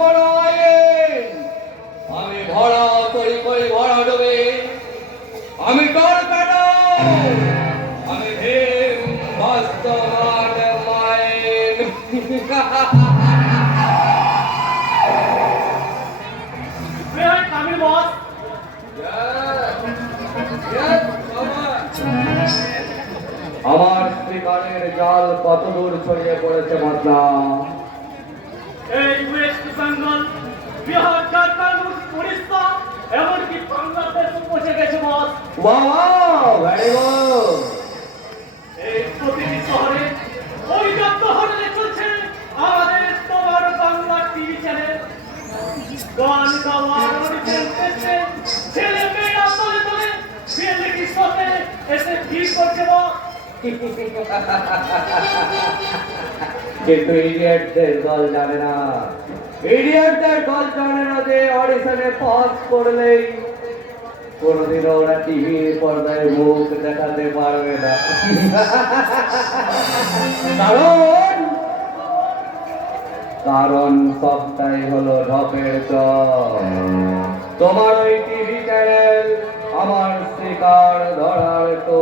কোনো আইন। আমি ভরা করি করি ভরা ডুবে, আমি তোর কাটা, আমি ভীম বাস্তবান মাইন। তামিল বস আমার শিকারের জাল কত দূর ছড়িয়ে পড়েছে মতলা? এই ওয়েস্ট বেঙ্গল, বিহার, ঝাড়খণ্ড, উড়িষ্যা, এমনকি বাংলাদেশ পৌঁছে গেছে বস। Wow, very good. এই প্রতিটি শহরে পর্যাপ্ত হারে চলছে আমাদের তোমার বাংলা টিভি চ্যানেল। গান গাওয়ার অডিশন টেস্টে ছেলে মেয়েরা তলে তলে রিয়েলিটি শোতে এসে ভিড় করছে বস। কিন্তু ইডিয়েটদের দল জানে না, ইডিয়েটদের দল জানে না যে অডিশনে পাস করলেই কোনোদিনও ওরা টিভির পর্দায় মুখ দেখাতে পারবে না। কারণ কারণ সবটাই হলো ঢপের চল। তোমার ওই টিভি চ্যানেল আমার শিকার ধরার তো